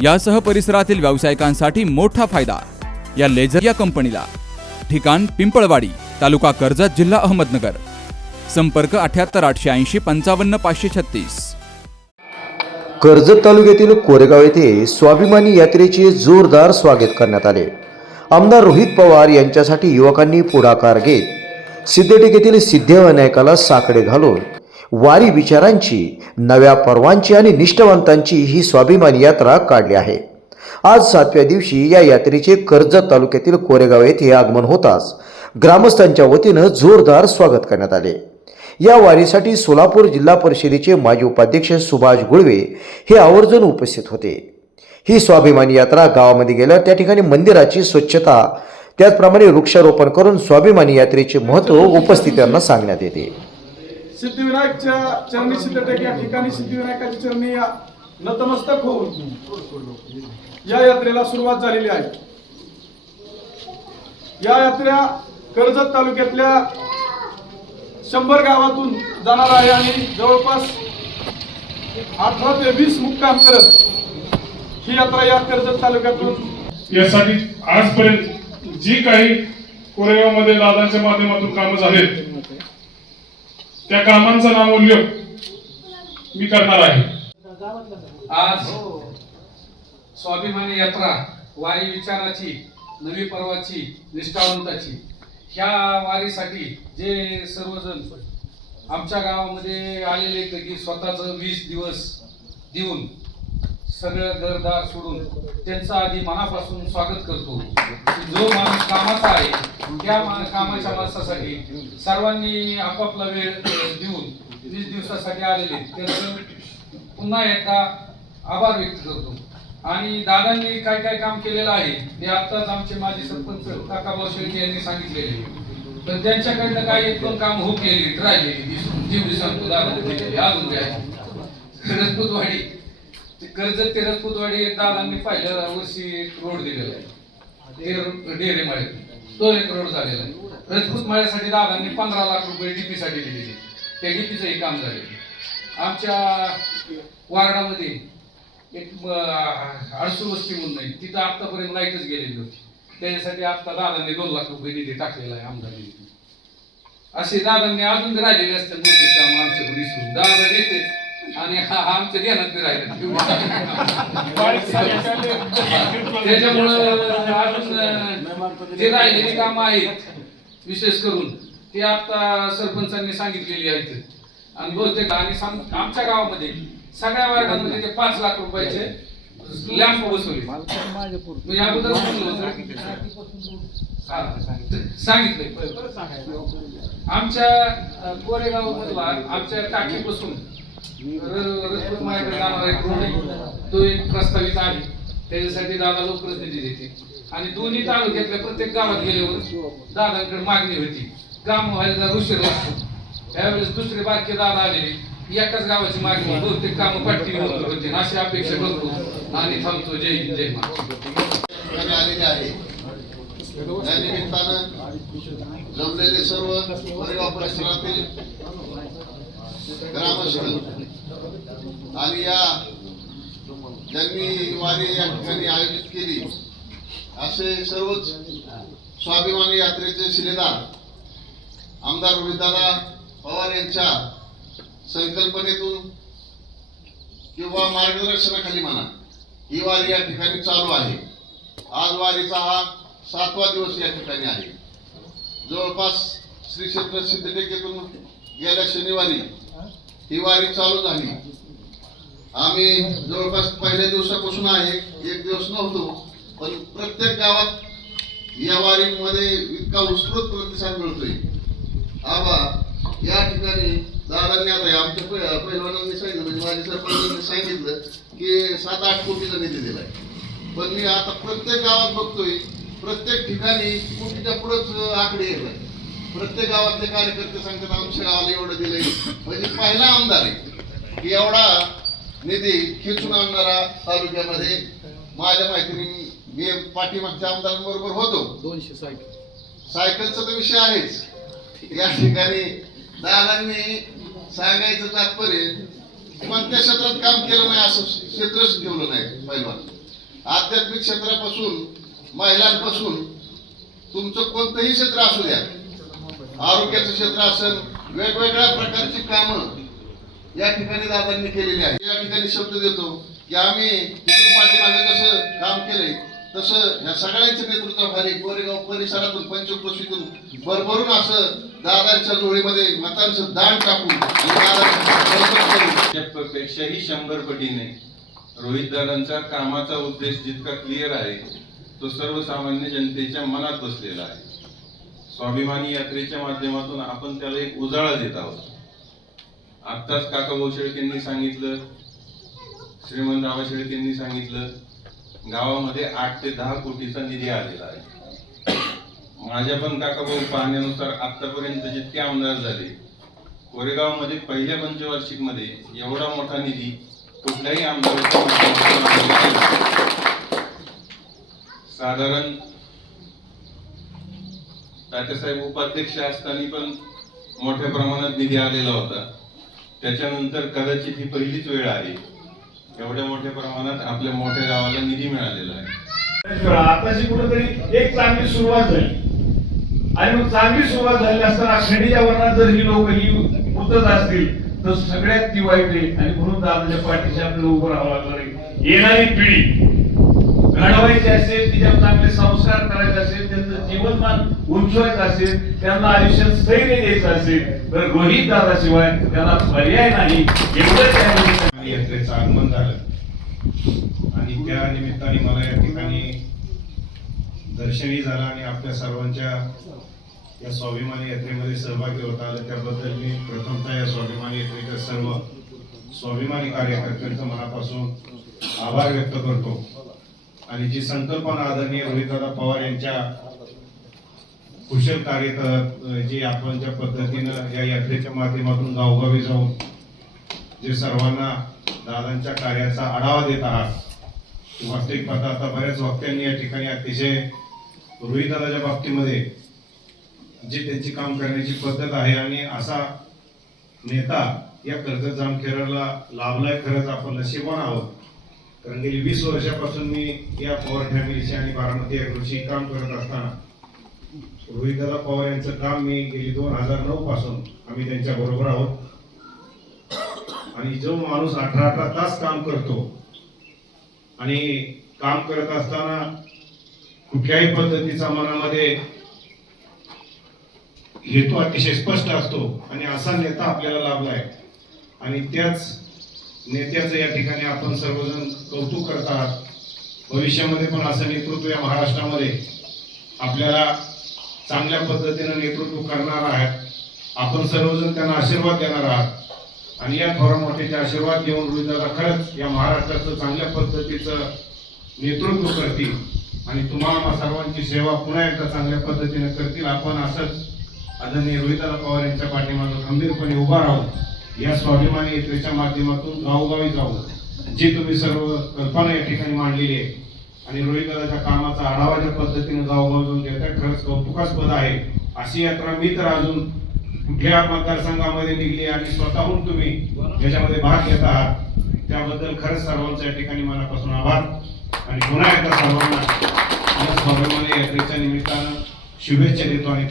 यासह परिसरातील व्यावसायिकांसाठी मोठा फायदा या लेझर या कंपनीला. ठिकाण पिंपळवाडी तालुका कर्जत जिल्हा अहमदनगर. संपर्क अठ्याहत्तर आठशे ऐंशी पंचावन्न पाचशे छत्तीस. कर्जत तालुक्यातील कोरेगाव येथे स्वाभिमानी यात्रेचे जोरदार स्वागत करण्यात आले. आमदार रोहित पवार यांच्यासाठी युवकांनी पुढाकार घेत सिद्धटेक येथील सिद्धिविनायकाला साकडे घालून वारी विचारांची नव्या पर्वांची आणि निष्ठावंतांची ही स्वाभिमानी यात्रा काढली आहे. आज सातव्या दिवशी या यात्रेचे कर्जत तालुक्यातील कोरेगाव येथे आगमन होताच ग्रामस्थांच्या वतीनं जोरदार स्वागत करण्यात आले. या वारीसाठी सोलापूर जिल्हा परिषदेचे माजी उपाध्यक्ष सुभाष गुळवे हे आवर्जून उपस्थित होते. ही स्वाभिमानी यात्रा गावामध्ये गेल्यावर त्या ठिकाणी मंदिराची स्वच्छता त्याचप्रमाणे वृक्षारोपण करून स्वाभिमानी यात्रेचे महत्त्व उपस्थितांना सांगण्यात येते. सिद्धिविनायकच्या चरणी सिद्धटेक या ठिकाणी सिद्धिविनायकाच्या चरणी या नतमस्तक होऊन या यात्रेला सुरुवात झालेली आहे. या यात्रा कर्जत तालुक्यातल्या शंभर गावातून जाणार आहे आणि जवळपास अठरा ते वीस मुक्काम करत ही यात्रा या कर्जत तालुक्यातून यासाठी आजपर्यंत जी काही कोरेगावमध्ये दादांच्या माध्यमातून कामं झालेत त्या कामांचं नामोल्लेख मी करणार आहे. आज स्वाभिमानी यात्रा वारी विचाराची नवी पर्वाची निष्ठावंताची ह्या वारीसाठी जे सर्वजण आमच्या गावामध्ये आलेले आहेत की स्वतःचं वीस दिवस देऊन सगळं घरदार सोडून त्यांचं आधी मनापासून स्वागत करतो. जो माणूस कामाचा आहे त्या मा- कामाच्या माणसासाठी सर्वांनी आपापला वेळ देऊन वीस दिवसासाठी आलेले त्यांचं पुन्हा एकदा आभार व्यक्त करतो. आणि दादांनी काय काय काम केलेलं आहे ते आत्ताच आमचे माजी सरपंच काकाभाऊ शेळके यांनी सांगितलेले तर त्यांच्याकडनं काही एक दोन काम होत गेली दिसून. जीव सांगतो दादा अजून काय? रजपूतवाडी. ते कर्ज ते रजपूतवाडी दादांनी पहिल्या वर्षी रोड दिलेला आहे. डेरे माळे तो एक रोड झालेला आहे. रजपूत माळ्यासाठी दादांनी पंधरा लाख रुपये डीपी साठी दिलेले. त्या डीपीचंही काम झालेलं आमच्या वार्डामध्ये एक अडसू वस्ती म्हणून नाही तिथं आत्तापर्यंत लाईटच गेलेली होती. त्याच्यासाठी आता दादांनी दोन लाख रुपये निधी टाकलेला आहे आमदार असे दादांनी अजून राहिलेले असते मोठे दादा देते आणि हा हा आमच्या ध्यानात राहिले. त्याच्यामुळं अजून जे राहिलेली कामं आहेत विशेष करून ते आता सरपंचांनी सांगितलेली आहेत. आणि बहुतेक आणि आमच्या गावामध्ये सगळ्या वार्डामध्ये ते पाच लाख रुपयाचे लॅम्प बसवले. मी अगोदर सांगितलंय. आमच्या कोरेगाव मधला आमच्या टाकीपासून रजपूत मायाकडे जाणारा एक रोड आहे तो एक प्रस्तावित आहे. त्याच्यासाठी दादा लवकरच निधी देते. आणि दोन्ही तालुक्यातल्या प्रत्येक गावात गेल्यावर दादांकडे मागणी होती. काम व्हायला उशीर लागतो त्यावेळेस दुसरे बारके दादा आलेले. एकाच गावाची मागणी बहुतेक कामं पट्टी होती अशी अपेक्षा करतो. आणि थांबतो. जय हिंद जय महाराष्ट्र. आलेले आहे या निमित्तानं जमलेले सर्व कोरेगाव परिसरातील ग्रामस्थ आणि या ज्यांनी वारी या ठिकाणी आयोजित केली. असे सर्वच स्वाभिमानी यात्रेचे शिलेदार आमदार रोहितदादा पवार यांच्या संकल्पनेतून किंवा मार्गदर्शनाखाली म्हणा ही वारी या ठिकाणी चालू आहे. आज वारीचा हा सातवा दिवस या ठिकाणी आहे. जवळपास श्री क्षेत्र सिद्धटेकेतून गेल्या शनिवारी ही वारी चालू झाली. आम्ही जवळपास पहिल्या दिवसापासून आहे एक दिवस नव्हतो पण प्रत्येक गावात या वारीमध्ये इतका उत्स्फूर्त प्रतिसाद मिळतोय. आबा या ठिकाणी दादांनी आता आमच्या पै- सांगितलं म्हणजे माझ्या सरपंचांनी सांगितलं की सात आठ कोटीचा निधी दिलाय. पण मी आता प्रत्येक गावात बघतोय प्रत्येक ठिकाणी कोटीच्या पुढंच आकडे येत आहे प्रत्येक गावातले कार्यकर्ते सांगतात आमच्या गावाला एवढं दिलंय. म्हणजे पहिला आमदार आहे. की एवढा निधी खेचून आणणारा तालुक्यामध्ये माझ्या माहितीने मी पाठीमागच्या आमदारांबरोबर होतो. दोनशे सायकल. सायकलचा तर विषय आहेच. या ठिकाणी दादांनी सांगायचं तात्पर्य कोणत्या क्षेत्रात काम केलं नाही असं क्षेत्रच ठेवलं नाही पहिलवान. आध्यात्मिक क्षेत्रापासून महिलांपासून तुमचं कोणतंही क्षेत्र असू द्या आरोग्याचं क्षेत्र असेल वेगवेगळ्या प्रकारची कामं या ठिकाणी दादांनी केलेली आहे या ठिकाणी शब्द देतो की आम्ही पाठीमागे कसं काम केलंय तसं या सगळ्यांच्या नेतृत्वाखाली कोरेगाव परिसरातून पंचक्रोशीतून भरभरून असं दादांच्या जोडीमध्ये मतांचं दान टाकून पेक्षाही शंभर पटीने रोहित दादांचा कामाचा उद्देश जितका क्लिअर आहे तो सर्वसामान्य जनतेच्या मनात बसलेला आहे. स्वाभिमानी यात्रेच्या माध्यमातून आपण त्याला एक उजाळा देत आहोत. आत्ताच काका भाऊ शेळकेंनी सांगितलं श्रीमंत रावा शेळकेंनी सांगितलं गावामध्ये आठ ते दहा कोटीचा निधी आलेला आहे. माझ्या पण काका भाऊ पाहण्यानुसार आतापर्यंत जितके आमदार झाले कोरेगावमध्ये पहिल्या पंचवार्षिकमध्ये एवढा मोठा निधी कुठल्याही आमदार साधारण तात्यासाहेब उपाध्यक्ष असताना पण मोठ्या प्रमाणात निधी आलेला होता. त्याच्यानंतर कदाचित ही पहिलीच वेळ आहे. एवढ्या मोठ्या प्रमाणात आपल्या मोठ्या गावाला निधी मिळालेला आहे. आताची कुठेतरी एक चांगली सुरुवात झाली. आणि मग चांगली सुरुवात झाली असताना खंडीच्या वर्णात जर ही लोक ही उतरत असतील तर सगळ्यात ती वाईट आहे. आणि म्हणून दादाच्या पाठीशी आपल्याला उभं राहावं लागणार आहे. येणारी पिढी घडवायची असेल तिच्यावर चांगले संस्कार करायचे असेल त्यांचं जीवनमान उंचवायचं असेल त्यांना आयुष्यात स्थैर्य द्यायचं असेल तर रोहित दादाशिवाय त्याला पर्याय नाही. एवढंच यात्रेचं आगमन झालं. आणि त्या निमित्ताने मला या ठिकाणी दर्शनही झालं आणि आपल्या सर्वांच्या या स्वाभिमानी यात्रेमध्ये सहभागी होता आलं. त्याबद्दल मी प्रथमतः या स्वाभिमानी यात्रेच्या सर्व स्वाभिमानी कार्यकर्त्यांचं मनापासून आभार व्यक्त करतो. आणि जी संकल्पना आदरणीय रोहितदादा पवार यांच्या कुशल कार्य जी आपण ज्या पद्धतीनं या यात्रेच्या माध्यमातून गावोगावी जाऊन जे सर्वांना दादांच्या कार्याचा आढावा देत आहात वास्तविक पाहता आता बऱ्याच वक्त्यांनी या ठिकाणी अतिशय रोहितदादाच्या बाबतीमध्ये जी त्यांची काम करण्याची पद्धत आहे आणि असा नेता या कर्जत जामखेडला लाभलाय खरंच आपण नशिबान आहोत. कारण गेली वीस वर्षापासून मी या पवार फॅमिलीशी आणि बारामती या कृषी काम करत असताना रोहितदादा पवार यांचं काम मी गेली दोन हजार नऊ पासून आम्ही त्यांच्या बरोबर आहोत. आणि जो माणूस अठरा अठरा तास काम करतो आणि काम करत असताना कुठल्याही पद्धतीचा मनामध्ये हेतू अतिशय स्पष्ट असतो आणि असा नेता आपल्याला लाभलाय. आणि त्याच नेत्याचं या ठिकाणी आपण सर्वजण कौतुक करत आहात. भविष्यामध्ये पण असं नेतृत्व या महाराष्ट्रामध्ये आपल्याला चांगल्या पद्धतीनं नेतृत्व करणार आहेत. आपण सर्वजण त्यांना आशीर्वाद देणार आहात. आणि या थोरा मोठ्याचे आशीर्वाद घेऊन रोहितदादा खरंच या महाराष्ट्राचं चांगल्या पद्धतीचं नेतृत्व करतील. आणि तुम्हाला सर्वांची सेवा पुन्हा एकदा चांगल्या पद्धतीने करतील. आपण असंच आदरणीय रोहितदादा पवार यांच्या पाठीमागं खंबीरपणे उभा राहू. या स्वाभिमानी यात्रेच्या माध्यमातून गावोगावी जाऊ जी तुम्ही सर्व कल्पना या ठिकाणी मांडलेली आहे आणि रोहितदादाच्या कामाचा आढावा ज्या पद्धतीने गावोगावी जाऊन देत आहे खरंच कौतुकास्पद आहे. अशी यात्रा मी तर अजून कुठल्या मतदारसंघामध्ये निघली आणि स्वतःहून तुम्ही याच्यामध्ये भाग घेत आहात त्याबद्दल खरंच सर्वांच्या या ठिकाणी मनापासून आभार. आणि पुन्हा एकदा सर्वांना या स्वाभिमानी यात्रेच्या निमित्तानं शुभेच्छा देतो आणि